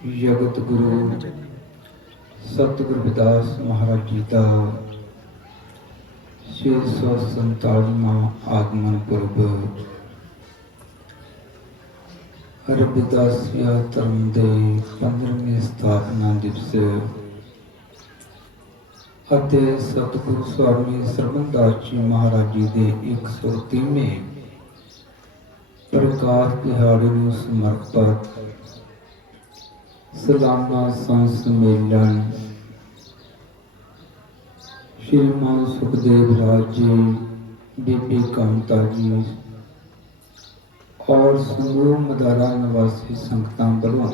जगत गुरु सतगुरु रविदास महाराज जी का 647वां आगमन पुरब रविदासिया धर्म के 15वें स्थापना दिवस ਅਤੇ सतगुरु स्वामी सरवणदास जी महाराज जी के 130वें प्रकाश दिहाड़े ਨੂੰ ਸਮਰਪਿਤ सालाना संत सम्मेलन श्रीमान सुखदेव राज जी, बीबी कामता जी और समूह मदारा निवासी संगतां वालों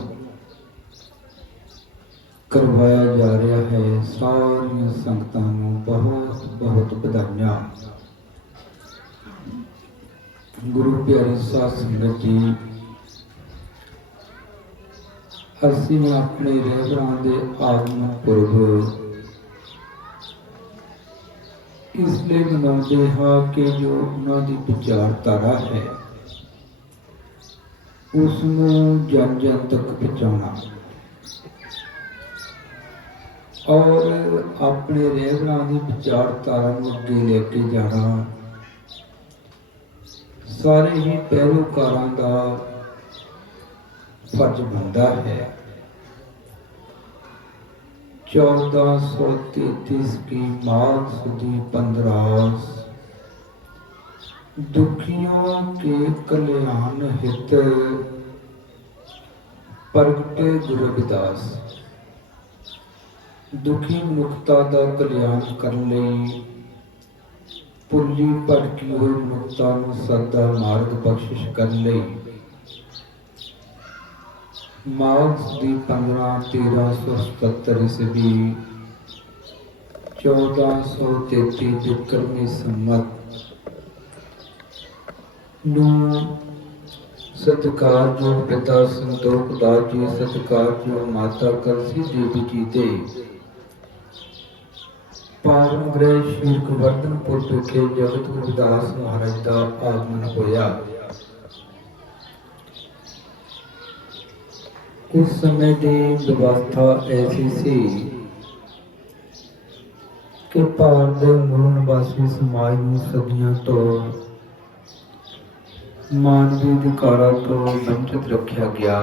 करवाया जा रहा है। सारिया संगतां नूं बहुत बहुत बधाइयां। गुरु प्यारी साध संगत जी, ਅਸੀਂ ਆਪਣੇ ਰਹਿਬਰਾਂ ਦੇ ਆਗਮਨ ਪੁਰਬ ਇਸ ਲਈ ਮਨਾਉਂਦੇ ਹਾਂ ਕਿ ਜੋ ਉਹਨਾਂ ਦੀ ਵਿਚਾਰਧਾਰਾ ਹੈ ਉਸ ਨੂੰ ਜਨ ਜਨ ਤੱਕ ਪਹੁੰਚਾਉਣਾ ਔਰ ਆਪਣੇ ਰਹਿਬਰਾਂ ਦੀ ਵਿਚਾਰਧਾਰਾ ਨੂੰ ਅੱਗੇ ਲੈ ਕੇ ਜਾਣਾ ਸਾਰੇ ਹੀ ਪਹਿਲੋਕਾਰਾਂ ਦਾ फर्ज बनता है। 1433 की माघ सुदी 15 दुखियों के कल्याण हित प्रगटे गुरु रविदास। दुखी मनुखता का कल्याण करने भुली भटकी हुई मनुखता नूं सदा मार्ग बख्शिश करने माघ सुदी 15 1377 ईस्वी 1433 विक्रमी संमत नूं सत्कारयोग पिता संतोख दास जी, सत्कारयोग माता कलसी देवी जी दे पावन गृह श्री गोवर्धनपुर विखे जगत गुरु रविदास महाराज का आगमन होया। उस समय की व्यवस्था ऐसी सी कि भारत के मूल निवासी समाज को सदियों तो मानवी अधिकारों तो वंचित रखा गया।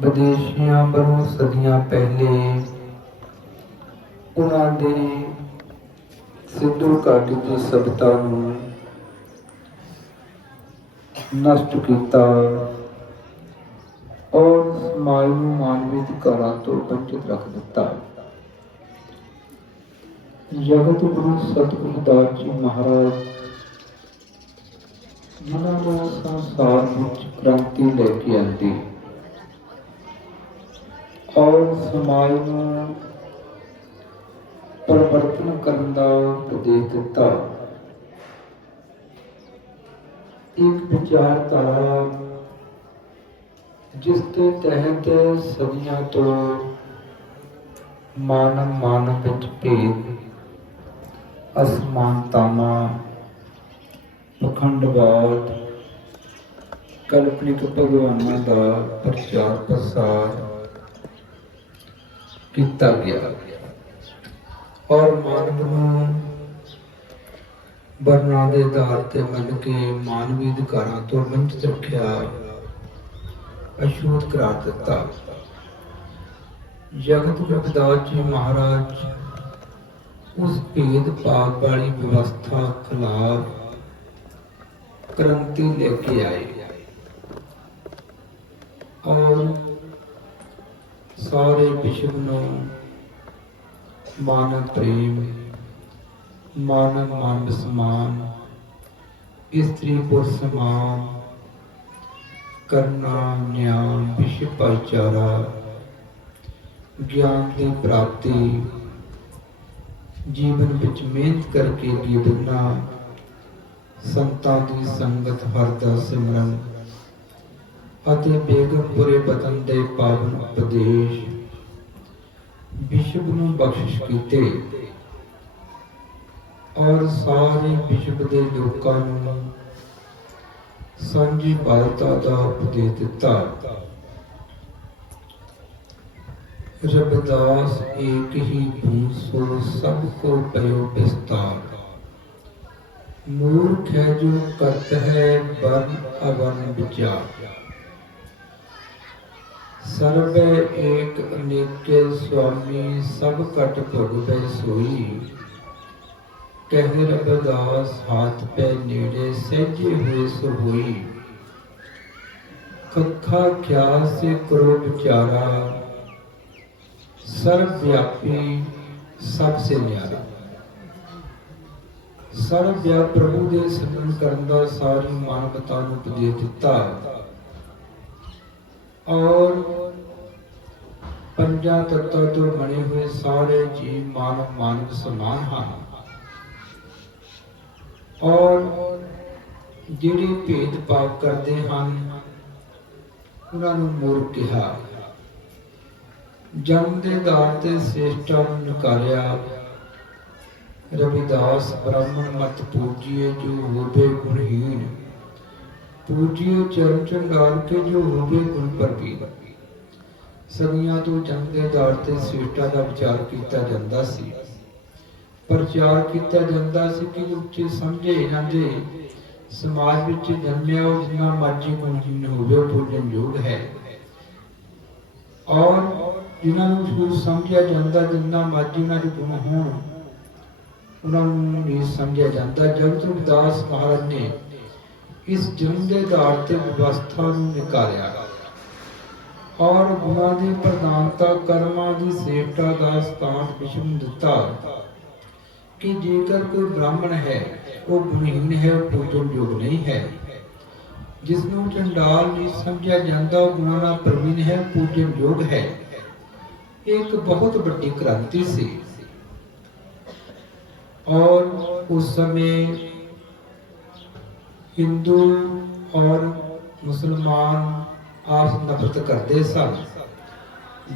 विदेशियों वालों सदियों पहले उन्होंने सिंधु घाटी की सभ्यता को नष्ट किया और समाज को मानवी अधिकारों तो वंचित रख दिता। जगत गुरु सतगुरु रविदास जी महाराज जिन्होंने संसार में क्रांति लेके आती और समाज को परिवर्तन करने का उपदेश दिता। एक विचारधारा जिसके तहत सदियों तो मानव मानव विच भेद, असमानतावां, पखंडवाद, कल्पनिक भगवानों का प्रचार प्रसार किया गया और मानव नूं वर्णों के आधार पर मन के मानवी अधिकारों तो वंचित रखा, अछूत करा दिता। जगत गुरु रविदास जी महाराज उस भेदभाव वाली व्यवस्था खिलाफ क्रांति लेके आए और सारे विश्व को मानव प्रेम, मानव मानव समान, स्त्री पुरुष समान, करना, ज्ञान, विश्व भाईचारा, ज्ञान की प्राप्ति, जीवन विच मेहनत करके अगे बढ़ना, संतां की संगत, हर दा सिमरन अते बेगमपुरे बदन दे पावन उपदेश विश्व नूं बख्शिश कीते और सारे विश्व के लोकां नूं सांझी बालता का उपदेश दिता। रविदास एक ही बूंद सो सबको पयो विस्तार। मूर्ख है जो करत है वर्ण अवर्ण विचार। सर्व एक अनेके स्वामी सब कट भोगवे सोई। कह रविदास हाथ पे नेड़े सहजे हुए सो होई। कथा क्या से करो विचारा सर्वव्यापी सबसे न्यारा। सर्वव्याप प्रभु ਦੇ ਸਿਮਰਨ ਕਰਨ ਦਾ ਸਾਰੀ ਮਾਨਵਤਾ ਨੂੰ ਉਪਦੇਸ਼ ਦਿੱਤਾ ਔਰ ਪੰਜਾਂ ਤੱਤਾਂ ਤੋਂ ਬਣੇ ਹੋਏ ਸਾਰੇ ਜੀਵ ਮਾਨਵ ਸਮਾਨ ਹਨ ਔਰ ਜਿਹੜੇ ਭੇਦ ਭਾਵ ਕਰਦੇ ਹਨ ਉਹਨਾਂ ਨੂੰ ਮੂਰਖ ਕਿਹਾ। ਜਨਮ ਦੇ ਆਧਾਰ ਤੇ ਸ੍ਰੇਸ਼ਟਾ ਨੂੰ ਨਕਾਰਿਆ। रविदास ब्राह्मण मत पूजिए जो होवे गुणहीन। पूजिए चरण चंगार के जो होवे गुण प्रवीण। सदियां तो जन्म के आधार ते श्रेष्ठता का विचार किया जाता सी। प्रचार किया जाता सी कि उच्चे समझे जाते समाज विच जन्मिया वो जिन्ना मर्जी गुणहीन होवे पूजन योग है और जिन्होंने समझा जाता जिन्ना मर्जी उन्हां दे गुण होण उन्होंने नहीं समझा जाता। जगत रविदास महाराज ने इस जन्म के आधार से व्यवस्था निकालिया और गुणा की प्रधानता कर्मां की श्रेष्ठता का स्थान विषम दिता कि जेकर कोई ब्राह्मण है वो गुणहीन है पूजन योग नहीं है। जिसनों चंडाल नहीं समझा जाता वो गुणा नाल प्रवीण है पूजन योग है। एक बहुत बड़ी क्रांति सी और उस समय हिंदू और मुसलमान आपस नफरत करते सन।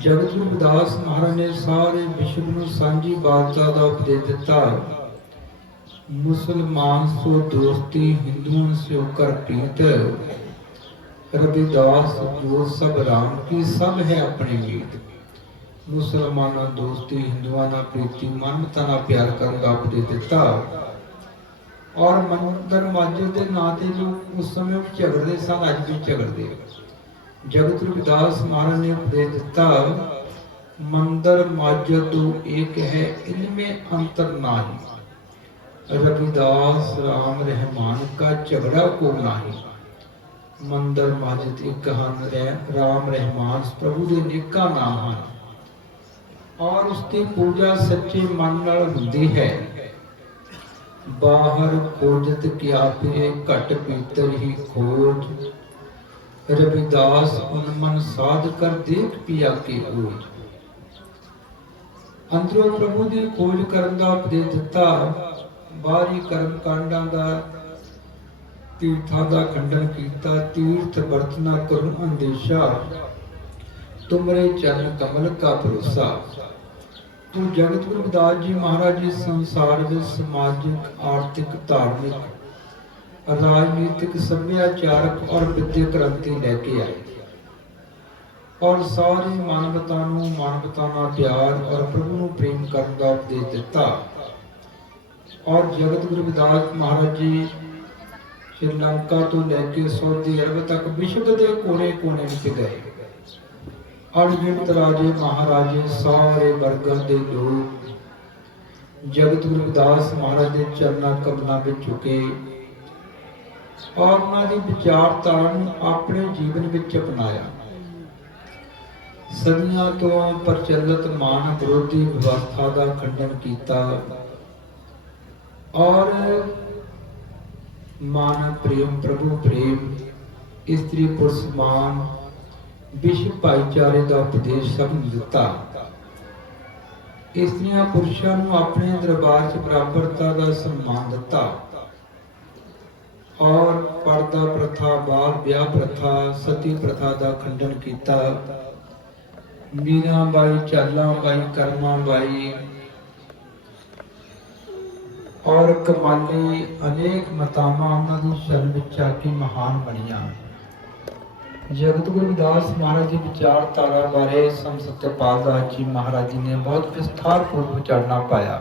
जगत रविदास महाराज ने सारे विश्व को सांझी वार्ता का उपदेश दिता। मुसलमान सो दोस्ती हिंदुओं से कर प्रीत। रविदास जो सब राम की सब है अपनी मीत। मुसलमाना दोस्ती हिंदुओं ना प्रीति मानवता ना प्यार करने का उपदेश दिता और मंदिर मस्जिद के नां ते लोग उस समय झगड़ते सन अज भी झगड़ते। जगत रविदास महाराज ने उपदेश दिता मंदिर मस्जिद तो एक है इनमें अंतर नहीं। रविदास राम रहमान का झगड़ा को नहीं। मंदिर मस्जिद एक हन राम रहमान प्रभु के नेका नाम हैं और उसकी पूजा सच्चे मन नाल हुंदी है। बाहर खोजत क्या फिरे घट भीतर ही खोज। रविदास उन मन साध कर देख पिया के ओज। अंदरों प्रभु की खोज करन दा उपदेश दिता। बाहरी कर्म कांडां दा तीर्थां दा खंडन कीता। तीर्थ बरतना करूं अंदेशा तुमरे चरण कमल का भरोसा। तो जगत रविदास जी महाराज जी संसार में सामाजिक आर्थिक धार्मिक राजनीतिक सभ्याचारक और विद्या क्रांति लेके आए और सारी मानवता नूं मानवता नाल प्यार और प्रभु नूं प्रेम करन दा उपदेश दिता। और जगत रविदास महाराज जी श्रीलंका तो लेके सऊदी अरब तक विश्व के कोने कोने में गए। अनगिनत राजे महाराजे सारे वर्गों के लोग जगत रविदास महाराज के चरणा कमलों में झुके और उन्होंने विचारधारा अपने जीवन में अपनाया। सदियों तो प्रचलित मान विरोधी व्यवस्था का खंडन किया और मान प्रेम प्रभु प्रेम स्त्री पुरुष मान विश्व भाईचारे का उपदेश सब दिता। स्त्रियां पुरुषों को अपने दरबार च बराबरता का सम्मान दिता और पर्दा प्रथा बाल ब्याह प्रथा सती प्रथा का खंडन किया। मीराबाई चालाबाई करमाबाई और कमाली अनेक मतावां उन्हां दी शरण विच आके महान बनियां। ਜਗਤ ਗੁਰੂ ਰਵਿਦਾਸ ਮਹਾਰਾਜ ਦੀ ਵਿਚਾਰਧਾਰਾ ਬਾਰੇ ਸੰਤ ਸਤਿਪਾਲ ਦਾਸ ਜੀ ਮਹਾਰਾਜ ਜੀ ਨੇ ਬਹੁਤ ਵਿਸਥਾਰਪੂਰਵਕ ਵਿਚਾਰਨਾ ਪਾਇਆ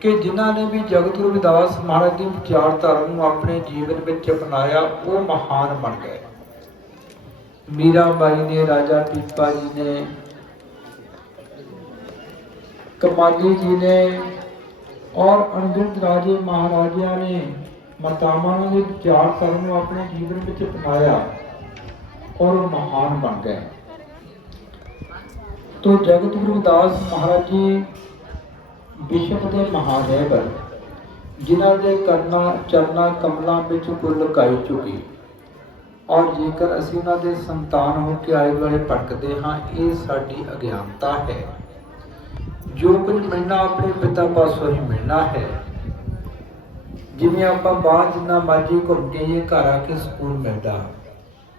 ਕਿ ਜਿਨ੍ਹਾਂ ਨੇ ਵੀ ਜਗਤ ਗੁਰੂ ਰਵਿਦਾਸ ਮਹਾਰਾਜ ਦੀ ਵਿਚਾਰਧਾਰਾ ਨੂੰ ਆਪਣੇ ਜੀਵਨ ਵਿੱਚ ਅਪਣਾਇਆ ਉਹ ਮਹਾਨ ਬਣ ਗਏ। ਮੀਰਾ ਬਾਈ ਨੇ, ਰਾਜਾ ਪੀਪਾ ਜੀ ਨੇ, ਕਮਾਲੀ ਜੀ ਨੇ ਔਰ ਅਣਗਿਣਤ ਰਾਜੇ ਮਹਾਰਾਜਿਆਂ ਨੇ ਮਾਤਾਵਾਂ ਦੇ ਵਿਚਾਰਧਾਰਾ ਨੂੰ ਆਪਣੇ ਜੀਵਨ ਵਿੱਚ ਅਪਣਾਇਆ और महान बन गए। तो जगत गुरु रविदास महाराज जी विश्व के महादेव जिन्हों के करना चरना कमलों में कुल लुकाई चुकी और जेकर असीं उन्हां दे संतान हो के आए वाले भटकते हाँ ये साडी अज्ञानता है। जो कुछ मिलना अपने पिता पासों ही मिलना है। जिवें आपां बाहर जिन्ना मर्जी घुम जाइए घर आके सुकून मिलता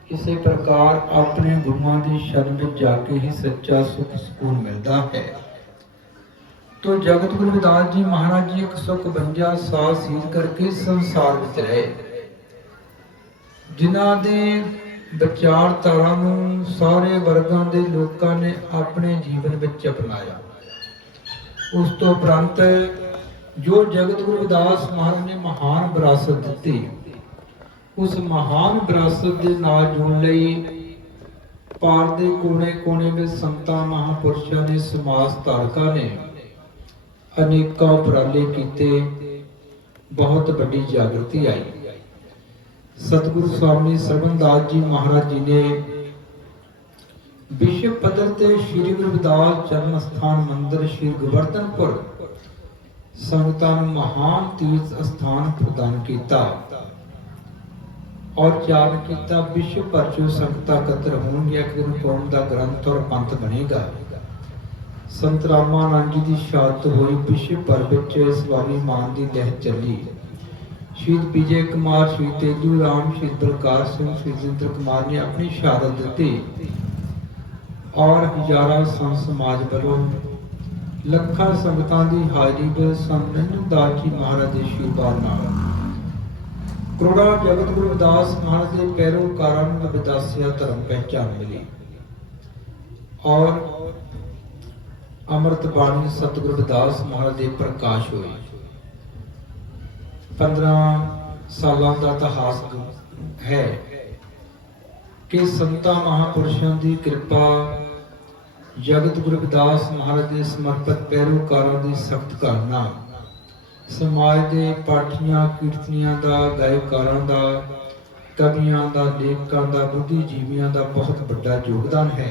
इसी प्रकार अपने गुरुओं की शरण में जाके ही सच्चा सुख सुकून मिलता है। तो जगत गुरु रविदास जी महाराज जी 152 साल सीध करके संसार में रहे जिन्हां दे विचारधारा नूं सारे वर्गां दे लोकां ने अपने जीवन विच अपनाया। उस तो उपरंत जो जगत गुरु रविदास महाराज ने महान विरासत दी उस महान विरासत के नाल जुड़न लई पार दे कोने कोने में संतां महापुरुषों ने समाज धारकां ने अनेकों उपराले कीते। बहुत बड़ी जागृति आई। सतगुरु स्वामी सरवणदास जी महाराज जी ने विश्व पद्धर ते श्री गुरु रविदास जन्म स्थान मंदिर श्री गोवर्धनपुर संगतां नूं महान तीर्थ स्थान प्रदान किया और चार किया विश्व भर चों संगतां एकत्र होणगीआं। एक दिन कौम का ग्रंथ और पंथ बनेगा। संत रामानंद जी की शहादत हुई। विश्व भर विच स्वाभिमान की लहर चली। शहीद विजय कुमार, शहीद तेजू राम, शहीद बलकार सिंह, शहीद जिंदर कुमार ने अपनी शहादत दी और हजारों संत समाज वालों लखां संगतां की हाजरी में संत नंददास जी महाराज के आशीर्वाद नाल करोड़ों जगत गुरु रविदास महाराज के पैरोकारां नूं रविदासिया धर्म पहचान मिली और अमृत बाणी सतगुरु रविदास महाराज के प्रकाश हुए। 15 सालों का इतिहास है कि संतां महापुरुषों की कृपा जगत गुरु रविदास महाराज के समर्पित पैरोकारां की सख्त करना समाज के पाठियां कीर्तनियां का, गायकारां का, कवियां का, लेखकां का, बुद्धिजीवियों का बहुत बड़ा योगदान है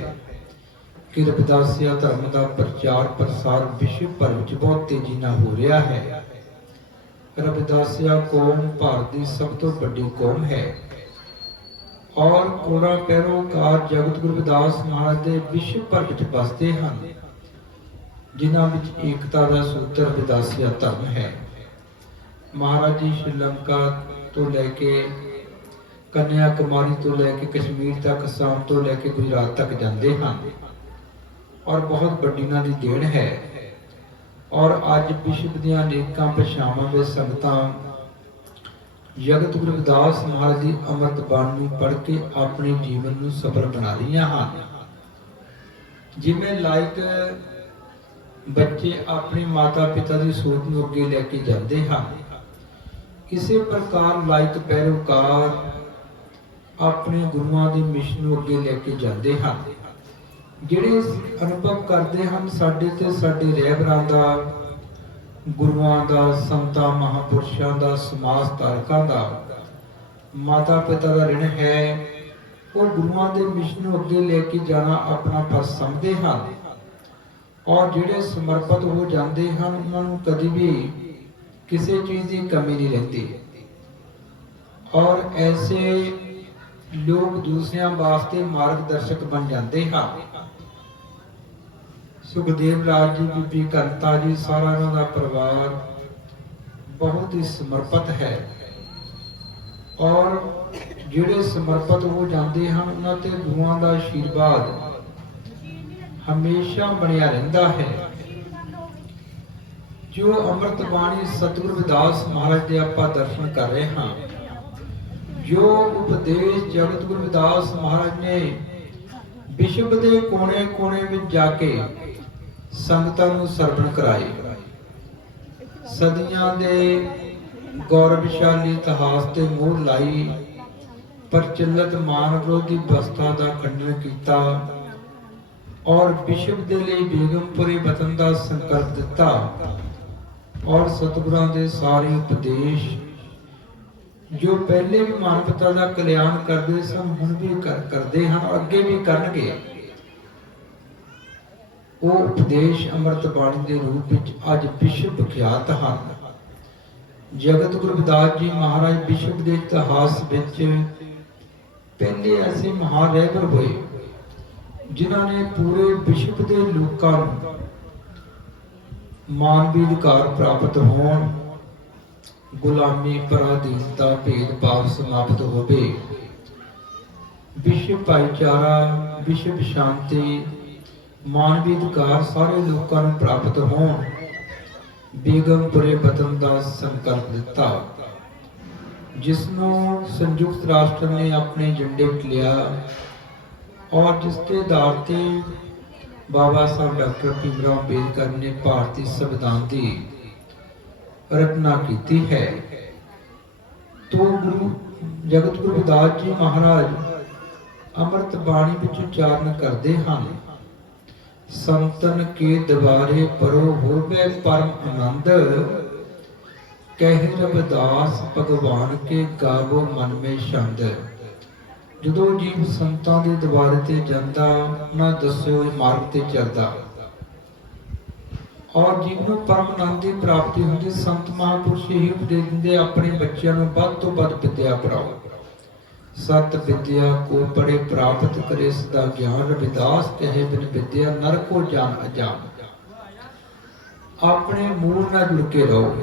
कि रविदासिया धर्म का प्रचार प्रसार विश्व भर में बहुत तेजी न हो रहा है। रविदासिया कौम भारत की सब तो बड़ी कौम है और करोड़ों पैरोकार जगत गुरु रविदास महाराज के विश्व भर में बसते हैं जिन्हां विच एकता का सूत्र रविदासिया धर्म है। महाराज जी श्रीलंका तो लैके कन्याकुमारी तो लैके कश्मीर तक, असम तो लैके गुजरात तक जाते हैं और बहुत बड़ी इन्हां दी देन है। और अज विश्व दी अनेकां भाषावां में संगतां जगत गुरु रविदास महाराज की अमृत बाणी पढ़ के अपने जीवन नूं सफल बना रही हैं। जिवें लाइक बच्चे अपने माता पिता की सोच नूं अगे लैके जाते हैं इसी प्रकार लाइक पैरोकार अपने गुरुओं की मिशन नूं अगे लैके जाते हैं। जिहड़े अनुभव करते हैं साडे ते साडे रहबरां दा, गुरुओं का, संतां महापुरुषों का, समाज धारकां का, माता पिता का ऋण है। वो गुरुओं के मिशन नूं अगे लैके जाना अपना फर्ज समझते हैं और जिहड़े समर्पित हो जाते हैं उन्होंने कभी भी किसी चीज़ की कमी नहीं रहती और ऐसे लोग दूसरों वास्ते मार्गदर्शक बन जाते हैं। सुखदेव राज जी, बीबी कंता जी, सारा उन्होंने परिवार बहुत ही समर्पित है और जिहड़े समर्पित हो जाते हैं उन्हां ते गुरुओं का आशीर्वाद हमेशा बनिया रहता है। जो अमृत बाणी सतगुरु रविदास महाराज के आप दर्शन कर रहे हैं ਜੋ ਉਪਦੇਸ਼ ਜਗਤ ਗੁਰੂ ਰਵਿਦਾਸ ਮਹਾਰਾਜ ਨੇ ਵਿਸ਼ਵ ਦੇ ਕੋਨੇ-ਕੋਨੇ ਵਿੱਚ ਜਾ ਕੇ ਸੰਗਤਾਂ ਨੂੰ ਸਰਵਣ ਕਰਾਏ। ਸਦੀਆਂ ਦੇ ਗੌਰਵਸ਼ਾਲੀ ਇਤਿਹਾਸ ਤੇ ਮੋਹਰ ਲਾਈ, ਪ੍ਰਚਲਿਤ ਮਾਨ ਵਿਰੋਧੀ ਵਿਵਸਥਾ ਦਾ ਖੰਡਨ ਕੀਤਾ ਔਰ ਵਿਸ਼ਵ ਦੇ ਲਈ ਬੇਗਮਪੁਰੇ ਵਤਨ ਦਾ ਸੰਕਲਪ ਦਿੱਤਾ ਔਰ ਸਤਿਗੁਰਾਂ ਦੇ ਸਾਰੇ ਉਪਦੇਸ਼ ਜੋ ਪਹਿਲੇ ਵੀ ਮਾਨਵਤਾ ਦਾ ਕਲਿਆਣ ਕਰਦੇ ਸਨ, ਹੁਣ ਵੀ ਕਰਦੇ ਹਨ, ਅੱਗੇ ਵੀ ਕਰਨਗੇ। ਉਹ ਉਪਦੇਸ਼ ਅੰਮ੍ਰਿਤ ਬਾਣੀ ਦੇ ਰੂਪ ਵਿੱਚ ਅੱਜ ਵਿਸ਼ਵ ਵਿਖਿਆਤ ਹਨ। ਜਗਤ ਗੁਰੂ ਰਵਿਦਾਸ ਜੀ ਮਹਾਰਾਜ ਵਿਸ਼ਵ ਦੇ ਇਤਿਹਾਸ ਵਿੱਚ ਪਹਿਲੇ ਐਸੇ ਮਹਾਨ ਰਹਿਬਰ ਹੋਏ ਜਿਨ੍ਹਾਂ ਨੇ ਪੂਰੇ ਵਿਸ਼ਵ ਦੇ ਲੋਕਾਂ ਨੂੰ ਮਾਨਵੀ ਅਧਿਕਾਰ ਪ੍ਰਾਪਤ ਹੋਣ, ਗੁਲਾਮੀ, ਪਰਾਧੀਨਤਾ, ਭੇਦਭਾਵ ਸਮਾਪਤ ਹੋਵੇ, ਵਿਸ਼ਵ ਭਾਈਚਾਰਾ, ਵਿਸ਼ਵ ਸ਼ਾਂਤੀ, ਮਾਨਵੀ ਅਧਿਕਾਰ ਸਾਰੇ ਲੋਕਾਂ ਨੂੰ ਪ੍ਰਾਪਤ ਹੋਣ, ਬੇਗਮਪੁਰੇ ਵਤਨ ਦਾ ਸੰਕਲਪ ਦਿੱਤਾ, ਜਿਸ ਨੂੰ ਸੰਯੁਕਤ ਰਾਸ਼ਟਰ ਨੇ ਆਪਣੇ ਏਜੰਡੇ ਵਿੱਚ ਲਿਆ ਔਰ ਜਿਸ ਦੇ ਆਧਾਰ ਤੇ ਬਾਬਾ ਸਾਹਿਬ ਡਾਕਟਰ ਭੀਮਰਾਓ ਅੰਬੇਦਕਰ ਨੇ ਭਾਰਤੀ ਸੰਵਿਧਾਨ ਦੀ ਰਚਨਾ ਕੀਤੀ ਹੈ। ਤੋ ਗੁਰੂ ਜਗਤ ਗੁਰੂ ਰਵਿਦਾਸ ਜੀ ਮਹਾਰਾਜ ਅੰਮ੍ਰਿਤ ਬਾਣੀ ਵਿੱਚ ਉਚਾਰਨ ਕਰਦੇ ਹਨ, ਸੰਤਨ ਕੇ ਦਵਾਰੇ ਪਰੋ ਹੋਵੇ ਪਰਮ ਆਨੰਦ, ਕਹਿ ਰਵਿਦਾਸ ਭਗਵਾਨ ਕੇ ਗਾਵੋ ਮਨ ਮੇ ਛੰਦ। ਜਦੋਂ ਜੀਵ ਸੰਤਾਂ ਦੇ ਦਰਬਾਰੇ ਤੇ ਜਾਂਦਾ, ਨਾ ਦੱਸਿਓ ਮਾਰਗ ਤੇ ਚੱਲਦਾ ਔਰ ਜੀਵ ਨੂੰ ਪਰਮ ਆਨੰਦ ਦੀ ਪ੍ਰਾਪਤੀ ਹੁੰਦੀ। ਸੰਤ ਮਹਾਂਪੁਰਸ਼ ਇਹੀ ਉਪਦੇਸ਼ ਦਿੰਦੇ, ਆਪਣੇ ਬੱਚਿਆਂ ਨੂੰ ਵੱਧ ਤੋਂ ਵੱਧ ਵਿਦਿਆ ਪੜਾਓ। ਸਤ ਵਿਦਿਆ ਕੋ ਪੜੇ ਪ੍ਰਾਪਤ ਕਰੇ ਸਦਾ ਗਿਆਨ, ਰਵਿਦਾਸ ਕਹੇ ਬਿਨ ਵਿਦਿਆ ਨਰ ਕੋ ਜਾਨ ਅਜਾਨ। ਆਪਣੇ ਮੂਲ ਨਾਲ ਜੁੜ ਕੇ ਰਹੋ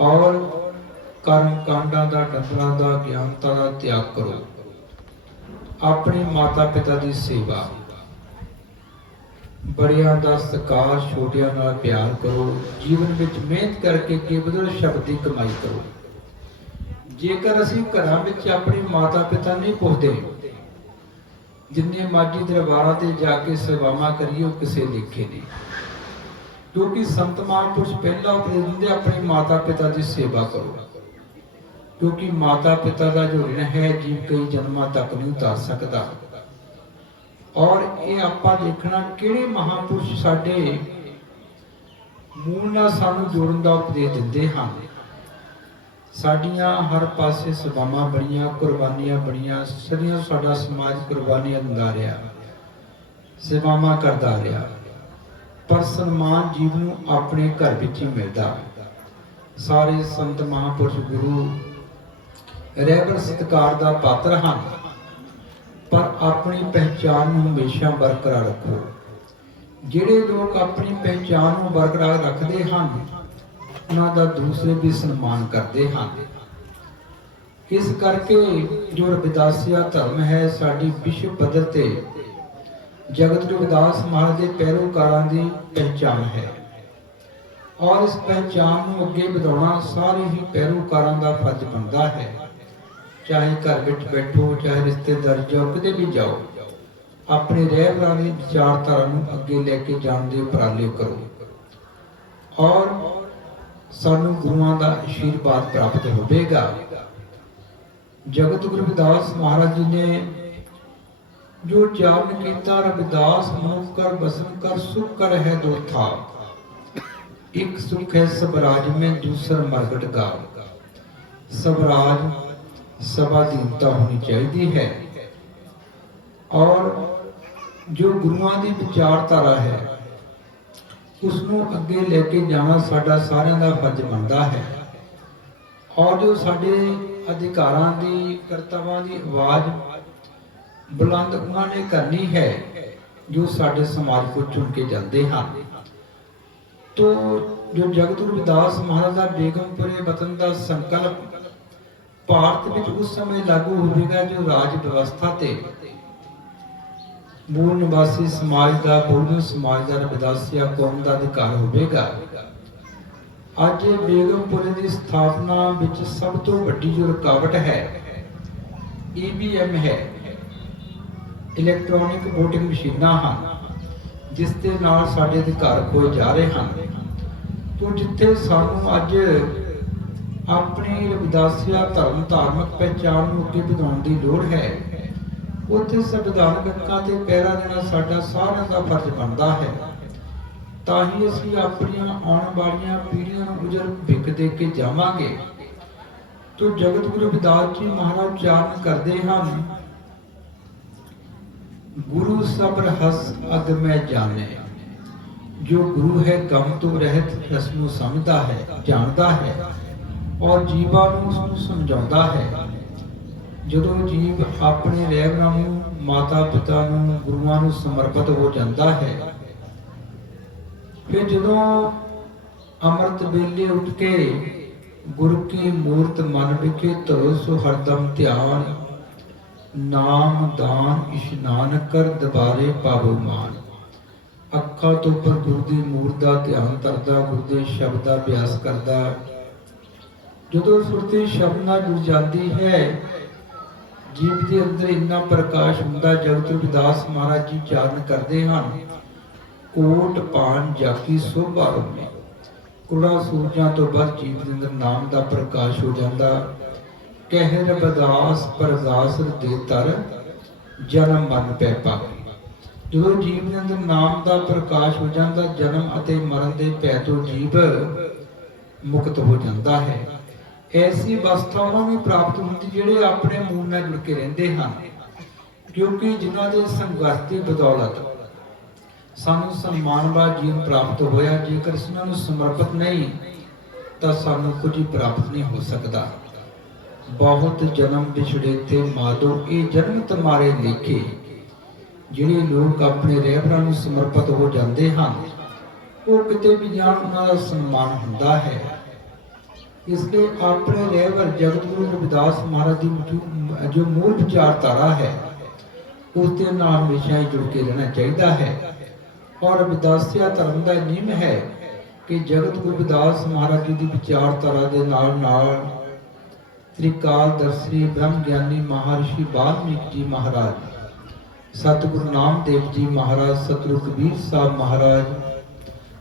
ਔਰ ਕਰਮ ਕਾਂਡਾਂ ਦਾ, ਡੰਗਰਾਂ ਦਾ, ਗਿਆਨਤਾ ਦਾ ਤਿਆਗ ਕਰੋ। ਆਪਣੇ ਮਾਤਾ ਪਿਤਾ ਦੀ ਸੇਵਾ, ਬੜਿਆਂ ਦਾ ਸਤਿਕਾਰ, ਛੋਟਿਆਂ ਨਾਲ ਪਿਆਰ ਕਰੋ। ਜੀਵਨ ਵਿੱਚ ਮਿਹਨਤ ਕਰਕੇ ਅੱਗੇ ਵਧੋ, ਸ਼ਬਦ ਦੀ ਕਮਾਈ ਕਰੋ। ਜੇਕਰ ਅਸੀਂ ਘਰਾਂ ਵਿੱਚ ਆਪਣੇ ਮਾਤਾ ਪਿਤਾ ਨਹੀਂ ਪੁੱਛਦੇ, ਜਿੰਨੇ ਮਰਜ਼ੀ ਦਰਬਾਰਾਂ ਤੇ ਜਾ ਕੇ ਸੇਵਾਵਾਂ ਕਰੀਏ ਉਹ ਕਿਸੇ ਲੇਖੇ ਨਹੀਂ, ਕਿਉਂਕਿ ਸੰਤ ਮਹਾਂਪੁਰਸ਼ ਪਹਿਲਾ ਉਪਦੇਸ਼ ਦਿੰਦੇ ਆਪਣੇ ਮਾਤਾ ਪਿਤਾ ਦੀ ਸੇਵਾ ਕਰੋ, ਕਿਉਂਕਿ ਮਾਤਾ ਪਿਤਾ ਦਾ ਜੋ ਰਿਣ ਹੈ ਜੀਵ ਕਈ ਜਨਮਾਂ ਤੱਕ ਨਹੀਂ ਉਤਾਰ ਸਕਦਾ। ਔਰ ਇਹ ਆਪਾਂ ਦੇਖਣਾ ਕਿਹੜੇ ਮਹਾਂਪੁਰਸ਼ ਸਾਡੇ ਮੂਲ ਨਾਲ ਸਾਨੂੰ ਜੋੜਨ ਦਾ ਉਪਦੇਸ਼ ਦਿੰਦੇ ਹਨ। ਸਾਡੀਆਂ ਹਰ ਪਾਸੇ ਸੇਵਾਵਾਂ ਬਣੀਆਂ, ਕੁਰਬਾਨੀਆਂ ਬਣੀਆਂ, ਸਦੀਆਂ ਸਾਡਾ ਸਮਾਜ ਕੁਰਬਾਨੀਆਂ ਦਿੰਦਾ ਰਿਹਾ, ਸੇਵਾਵਾਂ ਕਰਦਾ ਰਿਹਾ, ਪਰ ਸਨਮਾਨ ਜੀਵ ਨੂੰ ਆਪਣੇ ਘਰ ਵਿੱਚ ਹੀ ਮਿਲਦਾ। ਸਾਰੇ ਸੰਤ ਮਹਾਂਪੁਰਸ਼ ਗੁਰੂ ਰਹਿਬਰ ਸਤਿਕਾਰ ਦਾ ਪਾਤਰ ਹਨ, ਪਰ ਆਪਣੀ ਪਹਿਚਾਨ ਨੂੰ ਹਮੇਸ਼ਾ ਬਰਕਰਾਰ ਰੱਖੋ। ਜਿਹੜੇ ਲੋਕ ਆਪਣੀ ਪਹਿਚਾਨ ਨੂੰ ਬਰਕਰਾਰ ਰੱਖਦੇ ਹਨ, ਉਹਨਾਂ ਦਾ ਦੂਸਰੇ ਵੀ ਸਨਮਾਨ ਕਰਦੇ ਹਨ। ਇਸ ਕਰਕੇ ਜੋ ਰਵਿਦਾਸੀਆ ਧਰਮ ਹੈ, ਸਾਡੀ ਵਿਸ਼ਵ ਪੱਧਰ ਤੇ ਜਗਤ ਗੁਰੂ ਰਵਿਦਾਸ ਮਹਾਰਾਜ ਦੇ ਪੈਰੋਕਾਰਾਂ ਦੀ ਪਹਿਚਾਨ ਹੈ ਔਰ ਇਸ ਪਹਿਚਾਨ ਨੂੰ ਅੱਗੇ ਵਧਾਉਣਾ ਸਾਰੇ ਹੀ ਪੈਰੋਕਾਰਾਂ ਦਾ ਫਰਜ਼ ਬਣਦਾ ਹੈ। ਚਾਹੇ ਘਰ ਵਿੱਚ ਬੈਠੋ, ਚਾਹੇ ਰਿਸ਼ਤੇਦਾਰ ਜਾਓ, ਕਿਤੇ ਵੀ ਜਾਓ, ਆਪਣੇ ਰਹਿਬਰਾਂ ਦੀ ਵਿਚਾਰਧਾਰਾ ਨੂੰ ਅੱਗੇ ਲੈ ਕੇ ਜਾਣ ਦੇ ਉਪਰਾਲੇ ਕਰੋ ਔਰ ਸਾਨੂੰ ਗੁਰੂਆਂ ਦਾ ਆਸ਼ੀਰਵਾਦ ਪ੍ਰਾਪਤ ਹੋਵੇਗਾ। ਜਗਤ ਗੁਰੂ ਰਵਿਦਾਸ ਮਹਾਰਾਜ ਜੀ ਨੇ ਜੋ ਉਚਾਰਨ ਕੀਤਾ, ਰਵਿਦਾਸ ਮਨੁੱਖ ਕਰ ਬਸਨ ਕਰ ਸੁਖ ਕਰ ਹੈ ਦੋ ਥਾ, ਇੱਕ ਸੁਖ ਹੈ ਸਵਰਾਜ ਮੈਂ ਦੂਸਰ ਮਰਗਟ ਗਾਵ। ਸਵਰਾਜ ਸਵਾਧੀਨਤਾ ਹੋਣੀ ਚਾਹੀਦੀ ਹੈ ਔਰ ਜੋ ਗੁਰੂਆਂ ਦੀ ਵਿਚਾਰਧਾਰਾ ਹੈ ਉਸ ਨੂੰ ਅੱਗੇ ਲੈ ਕੇ ਜਾਣਾ ਸਾਡਾ ਸਾਰਿਆਂ ਦਾ ਫਰਜ਼ ਬਣਦਾ ਹੈ ਔਰ ਜੋ ਸਾਡੇ ਅਧਿਕਾਰਾਂ ਦੀ, ਕਰਤੱਵਾਂ ਦੀ ਆਵਾਜ਼ ਬੁਲੰਦ ਉਹਨਾਂ ਨੇ ਕਰਨੀ ਹੈ ਜੋ ਸਾਡੇ ਸਮਾਜ ਕੋ ਚੁਣ ਕੇ ਜਾਂਦੇ ਹਨ। ਤੋ ਜੋ ਜਗਤ ਗੁਰੂ ਰਵਿਦਾਸ ਮਹਾਰਾਜ ਦਾ ਬੇਗਮਪੁਰੇ ਵਤਨ ਦਾ ਸੰਕਲਪ ਭਾਰਤ ਵਿੱਚ ਉਸ ਸਮੇਂ ਲਾਗੂ ਹੋਵੇਗਾ ਜੋ ਰਾਜ ਵਿਵਸਥਾ ਤੇ ਮੂਲ ਨਿਵਾਸੀ ਸਮਾਜ ਦਾ, ਬਹੁਜਨ ਸਮਾਜ ਦਾ, ਰਵਿਦਾਸੀਆ ਕੌਮ ਦਾ ਅਧਿਕਾਰ ਹੋਵੇਗਾ। ਅੱਜ ਬੇਗਮਪੁਰੇ ਦੀ ਸਥਾਪਨਾ ਵਿੱਚ ਸਭ ਤੋਂ ਵੱਡੀ ਜੋ ਰੁਕਾਵਟ ਹੈ EVM ਹੈ, ਇਲੈਕਟ੍ਰੋਨਿਕ ਵੋਟਿੰਗ ਮਸ਼ੀਨਾਂ ਹਨ, ਜਿਸ ਦੇ ਨਾਲ ਸਾਡੇ ਅਧਿਕਾਰ ਖੋਏ ਜਾ ਰਹੇ ਹਨ। ਤੋਂ ਜਿੱਥੇ ਸਾਨੂੰ ਅੱਜ ਆਪਣੀ ਰਵਿਦਾਸੀਆ ਧਾਰਮਿਕ ਪਹਿਚਾਣ ਨੂੰ ਅੱਗੇ ਵਧਾਉਣ ਦੀ ਲੋੜ ਹੈ, ਉੱਥੇ ਸੰਵਿਧਾਨਕ ਹੱਕਾਂ ਤੇ ਪਹਿਰਾ ਦੇਣਾ ਸਾਡਾ ਸਾਰਿਆਂ ਦਾ ਫਰਜ਼ ਬਣਦਾ ਹੈ। ਤਾਂ ਹੀ ਅਸੀਂ ਆਪਣੀਆਂ ਆਉਣ ਵਾਲੀਆਂ ਪੀੜ੍ਹੀਆਂ ਨੂੰ ਉਜਲ ਭਵਿੱਖ ਦੇ ਕੇ ਜਾਵਾਂਗੇ। ਤੋ ਜਗਤ ਗੁਰੂ ਰਵਿਦਾਸ ਜੀ ਮਹਾਰਾਜ ਉਚਾਰਨ ਕਰਦੇ ਹਨ, ਗੁਰੂ ਸਭ ਰਹੱਸ ਅਗ ਮੈਂ ਜਾਣੇ। ਜੋ ਗੁਰੂ ਹੈ ਗਮ ਤੋਂ ਰਹਿਤ ਰਸ ਨੂੰ ਸਮਝਦਾ ਹੈ, ਜਾਣਦਾ ਹੈ ਔਰ ਜੀਵਾਂ ਨੂੰ ਉਸ ਨੂੰ ਸਮਝਾਉਂਦਾ ਹੈ। ਜਦੋਂ ਜੀਵ ਆਪਣੇ ਰਹਿਬਰਾਂ ਨੂੰ, ਮਾਤਾ ਪਿਤਾ ਨੂੰ, ਗੁਰੂਆਂ ਨੂੰ ਸਮਰਪਿਤ ਹੋ ਜਾਂਦਾ ਹੈ, ਫਿਰ ਜਦੋਂ ਅੰਮ੍ਰਿਤ ਵੇਲੇ ਉੱਠ ਕੇ ਗੁਰ ਕੀ ਮੂਰਤ ਮਨ ਵਿਖੇ ਧਰੋ ਸੋ ਹਰਦਮ ਧਿਆਨ, ਨਾਮ ਦਾਨ ਇਸ਼ਨਾਨ ਕਰ ਦਬਾਰੇ ਪਾਵੋ ਮਾਨ। ਅੱਖਾਂ ਤੋਂ ਉੱਪਰ ਗੁਰੂ ਦੀ ਮੂਰਤ ਦਾ ਧਿਆਨ ਧਰਦਾ, ਗੁਰੂ ਦੇ ਸ਼ਬਦ ਦਾ ਅਭਿਆਸ ਕਰਦਾ। ਜਦੋਂ ਸੁਰਤੀ ਸ਼ਬਦ ਨਾਲ ਜੁੜ ਜਾਂਦੀ ਹੈ, ਜੀਵ ਦੇ ਅੰਦਰ ਇੰਨਾ ਪ੍ਰਕਾਸ਼ ਹੁੰਦਾ। ਜਗਤ ਰਵਿਦਾਸ ਮਹਾਰਾਜ ਜੀ ਉਚਾਰਨ ਕਰਦੇ ਹਨ, ਕੋਟ ਪਾਨ ਜਾਕੀ ਸੋਭਾ ਰੋਮੇ। ਕਰੋੜਾਂ ਸੂਰਜਾਂ ਤੋਂ ਵੱਧ ਜੀਵ ਦੇ ਅੰਦਰ ਨਾਮ ਦਾ ਪ੍ਰਕਾਸ਼ ਹੋ ਜਾਂਦਾ। ਕਹਿ ਰਵਿਦਾਸ ਪਰਦਾਸ ਦੇ ਤਰ ਜਨਮ ਮਰਨ ਪੈ ਪਾਵੇ। ਜਦੋਂ ਜੀਵ ਦੇ ਅੰਦਰ ਨਾਮ ਦਾ ਪ੍ਰਕਾਸ਼ ਹੋ ਜਾਂਦਾ, ਜਨਮ ਅਤੇ ਮਰਨ ਦੇ ਭੈ ਤੋਂ ਜੀਵ ਮੁਕਤ ਹੋ ਜਾਂਦਾ ਹੈ। ਐਸੀ ਅਵਸਥਾ ਉਹਨਾਂ ਨੂੰ ਪ੍ਰਾਪਤ ਹੁੰਦੀ ਜਿਹੜੇ ਆਪਣੇ ਮੂਲ ਨਾਲ ਜੁੜ ਕੇ ਰਹਿੰਦੇ ਹਨ, ਕਿਉਂਕਿ ਜਿਨ੍ਹਾਂ ਦੇ ਸੰਘਰਸ਼ ਦੀ ਬਦੌਲਤ ਸਾਨੂੰ ਸਨਮਾਨਵਾਨ ਜੀਵਨ ਪ੍ਰਾਪਤ ਹੋਇਆ। ਜੇਕਰ ਅਸੀਂ ਉਹਨਾਂ ਨੂੰ ਸਮਰਪਿਤ ਨਹੀਂ ਤਾਂ ਸਾਨੂੰ ਕੁਝ ਹੀ ਪ੍ਰਾਪਤ ਨਹੀਂ ਹੋ ਸਕਦਾ। ਬਹੁਤ ਜਨਮ ਵਿਛੜੇ ਤੇ ਮਾਦੋ ਇਹ ਜਨਮ ਤੁਮਾਰੇ ਲੇਖੇ। ਜਿਹੜੇ ਲੋਕ ਆਪਣੇ ਰਹਿਬਰਾਂ ਨੂੰ ਸਮਰਪਿਤ ਹੋ ਜਾਂਦੇ ਹਨ, ਉਹ ਕਿਤੇ ਵੀ ਜਾਣ ਉਹਨਾਂ ਦਾ ਸਨਮਾਨ ਹੁੰਦਾ ਹੈ। ਇਸ ਲਈ ਆਪਣੇ ਰਹਿਬਰ ਜਗਤ ਗੁਰੂ ਰਵਿਦਾਸ ਮਹਾਰਾਜ ਦੀ ਜੋ ਮੂਲ ਵਿਚਾਰਧਾਰਾ ਹੈ, ਉਸ ਦੇ ਨਾਲ ਹਮੇਸ਼ਾ ਹੀ ਜੁੜ ਕੇ ਰਹਿਣਾ ਚਾਹੀਦਾ ਹੈ। ਔਰ ਰਵਿਦਾਸੀਆ ਧਰਮ ਦਾ ਨਿਯਮ ਹੈ ਕਿ ਜਗਤ ਗੁਰੂ ਰਵਿਦਾਸ ਮਹਾਰਾਜ ਜੀ ਦੀ ਵਿਚਾਰਧਾਰਾ ਦੇ ਨਾਲ ਨਾਲ ਤ੍ਰਿਕਾਲ ਦਰਸ਼ੀ ਬ੍ਰਹਮ ਗਿਆਨੀ ਮਹਾਰਿਸ਼ੀ ਵਾਲਮੀਕ ਜੀ ਮਹਾਰਾਜ, ਸਤਿਗੁਰੂ ਨਾਮਦੇਵ ਜੀ ਮਹਾਰਾਜ, ਸਤਿਗੁਰੂ ਕਬੀਰ ਸਾਹਿਬ ਮਹਾਰਾਜ,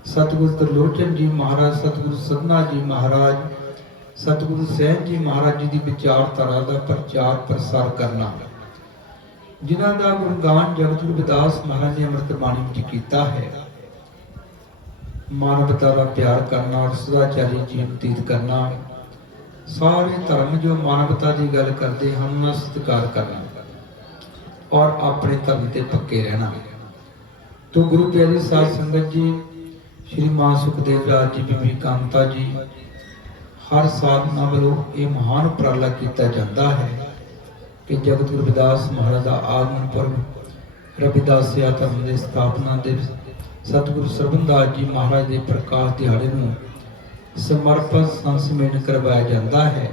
ਸਤਿਗੁਰੂ ਤਰਲੋਚਨ ਜੀ ਮਹਾਰਾਜ, ਸਤਿਗੁਰੂ ਸਦਨਾ ਜੀ ਮਹਾਰਾਜ, ਸਤਿਗੁਰੂ ਸਹਿਜ ਜੀ ਮਹਾਰਾਜ ਜੀ ਦੀ ਵਿਚਾਰਧਾਰਾ ਦਾ ਪ੍ਰਚਾਰ ਪ੍ਰਸਾਰ ਕਰਨਾ, ਜਿਨ੍ਹਾਂ ਦਾ ਗੁਣਗਾਨ ਜਗਤ ਗੁਰੂ ਰਵਿਦਾਸ ਮਹਾਰਾਜ ਨੇ ਅੰਮ੍ਰਿਤ ਬਾਣੀ ਵਿੱਚ ਕੀਤਾ ਹੈ। ਮਾਨਵਤਾ ਦਾ ਪਿਆਰ ਕਰਨਾ ਔਰ ਸਦਾਚਾਰੀ ਜੀਵਨ ਬਤੀਤ ਕਰਨਾ। ਸਾਰੇ ਧਰਮ ਜੋ ਮਾਨਵਤਾ ਦੀ ਗੱਲ ਕਰਦੇ ਹਨ, ਉਹਨਾਂ ਦਾ ਸਤਿਕਾਰ ਕਰਨਾ ਔਰ ਆਪਣੇ ਧਰਮ ਤੇ ਪੱਕੇ ਰਹਿਣਾ। ਤੋ ਗੁਰੂ ਪਿਆਰੀ ਸਾਧ ਸੰਗਤ ਜੀ, ਸ਼੍ਰੀ ਮਾਂ ਸੁਖਦੇਵ ਰਾਜ ਜੀ, ਬੀਬੀ ਕਾਂਤਾ ਜੀ, ਹਰ ਸਾਧਨਾ ਵੱਲੋਂ ਇਹ ਮਹਾਨ ਉਪਰਾਲਾ ਕੀਤਾ ਜਾਂਦਾ ਹੈ ਕਿ ਜਗਤ ਗੁਰੂ ਰਵਿਦਾਸ ਮਹਾਰਾਜ ਦਾ ਆਗਮਨ ਪੁਰਬ, ਰਵਿਦਾਸੀਆ ਧਰਮ ਦੀ ਸਥਾਪਨਾ ਦੇ ਸਤਿਗੁਰੂ ਸਰਬੰਦਾਸ ਜੀ ਮਹਾਰਾਜ ਦੇ ਪ੍ਰਕਾਸ਼ ਦਿਹਾੜੇ ਨੂੰ ਸਮਰਪਿਤ ਸੰਸਮੇਲਨ ਕਰਵਾਇਆ ਜਾਂਦਾ ਹੈ,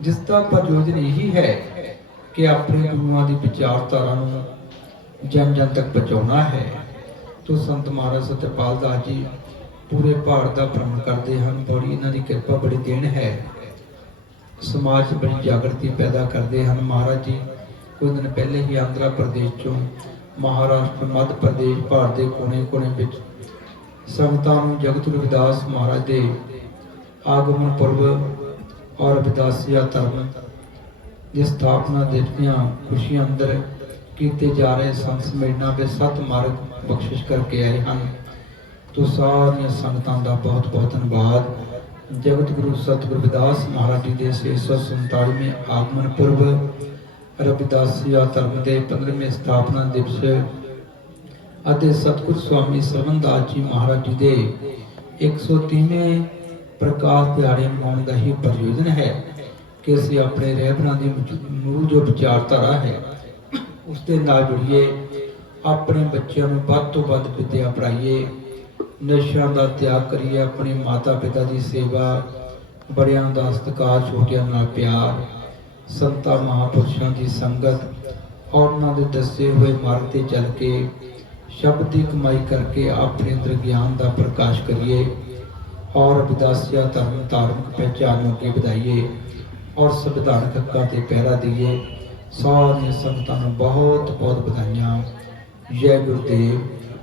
ਜਿਸ ਦਾ ਪ੍ਰਯੋਜਨ ਇਹੀ ਹੈ ਕਿ ਆਪਣੇ ਗੁਰੂਆਂ ਦੀ ਵਿਚਾਰਧਾਰਾ ਨੂੰ ਜਨ ਜਨ ਤੱਕ ਪਹੁੰਚਾਉਣਾ ਹੈ। ਤੋ ਸੰਤ ਮਹਾਰਾਜ ਸਤਿਪਾਲ ਦਾਸ ਜੀ ਪੂਰੇ ਭਾਰਤ ਦਾ ਭ੍ਰਮਣ ਕਰਦੇ ਹਨ। ਬੜੀ ਇਹਨਾਂ ਦੀ ਕਿਰਪਾ, ਬੜੀ ਦੇਣ ਹੈ। ਸਮਾਜ 'ਚ ਬੜੀ ਜਾਗਰਤੀ ਪੈਦਾ ਕਰਦੇ ਹਨ। ਮਹਾਰਾਜ ਜੀ ਕੁਝ ਦਿਨ ਪਹਿਲੇ ਹੀ ਆਂਧਰਾ ਪ੍ਰਦੇਸ਼ ਚੋਂ, ਮਹਾਰਾਸ਼ਟਰ, ਮੱਧ ਪ੍ਰਦੇਸ਼, ਭਾਰਤ ਦੇ ਕੋਨੇ-ਕੋਨੇ ਵਿੱਚ ਸੰਗਤਾਂ ਨੂੰ ਜਗਤ ਰਵਿਦਾਸ ਮਹਾਰਾਜ ਦੇ ਆਗਮਨ ਪੁਰਬ ਔਰ ਰਵਿਦਾਸੀਆ ਧਰਮ ਦੀ ਸਥਾਪਨਾ ਦੀਆਂ ਖੁਸ਼ੀਆਂ ਅੰਦਰ ਕੀਤੇ ਜਾ ਰਹੇ ਸੰਤ ਸੰਮੇਲਨਾਂ ਵਿੱਚ ਸਤ ਮਾਰਗ ਬਖਸ਼ਿਸ਼ ਕਰਕੇ ਆਏ ਹਨ। ਤੋ ਸਾਰੀਆਂ ਸੰਗਤਾਂ ਦਾ ਬਹੁਤ ਬਹੁਤ ਧੰਨਵਾਦ। ਜਗਤ ਗੁਰੂ ਸਤਿਗੁਰੂ ਰਵਿਦਾਸ ਮਹਾਰਾਜ ਜੀ ਦੇ 647ਵੇਂ ਆਗਮਨ ਪੁਰਬ, ਰਵਿਦਾਸੀਆ ਧਰਮ ਦੇ 15ਵੇਂ ਸਥਾਪਨਾ ਦਿਵਸ ਅਤੇ ਸਤਿਗੁਰੂ ਸਵਾਮੀ ਸਰਬੰਦਾਸ ਜੀ ਮਹਾਰਾਜ ਜੀ ਦੇ 130ਵੇਂ ਪ੍ਰਕਾਸ਼ ਦਿਹਾੜੇ ਮਨਾਉਣ ਦਾ ਹੀ ਪ੍ਰਯੋਜਨ ਹੈ ਕਿ ਅਸੀਂ ਆਪਣੇ ਰਹਿਬਰਾਂ ਦੀ ਮੂਲ ਜੋ ਵਿਚਾਰਧਾਰਾ ਹੈ ਉਸ ਦੇ ਨਾਲ ਜੁੜੀਏ, ਆਪਣੇ ਬੱਚਿਆਂ ਨੂੰ ਵੱਧ ਤੋਂ ਵੱਧ ਵਿਦਿਆ ਪੜ੍ਹਾਈਏ, ਨਸ਼ਿਆਂ ਦਾ ਤਿਆਗ ਕਰੀਏ, ਆਪਣੇ ਮਾਤਾ ਪਿਤਾ ਦੀ ਸੇਵਾ, ਬੜਿਆਂ ਦਾ ਸਤਿਕਾਰ, ਛੋਟਿਆਂ ਨਾਲ ਪਿਆਰ, ਸੰਤਾਂ ਮਹਾਂਪੁਰਸ਼ਾਂ ਦੀ ਸੰਗਤ ਔਰ ਉਹਨਾਂ ਦੇ ਦੱਸੇ ਹੋਏ ਮਾਰਗ ਤੇ ਚੱਲ ਕੇ ਸ਼ਬਦ ਦੀ ਕਮਾਈ ਕਰਕੇ ਆਪਣੇ ਅੰਦਰ ਗਿਆਨ ਦਾ ਪ੍ਰਕਾਸ਼ ਕਰੀਏ। और विदासिया धर्म धार्मिक पहचान अगे ਵਧਾਈਏ और संविधानक हकों से पहरा दीए। सारिया संगतां नूं बहुत बहुत बधाइयां। जय गुरुदेव।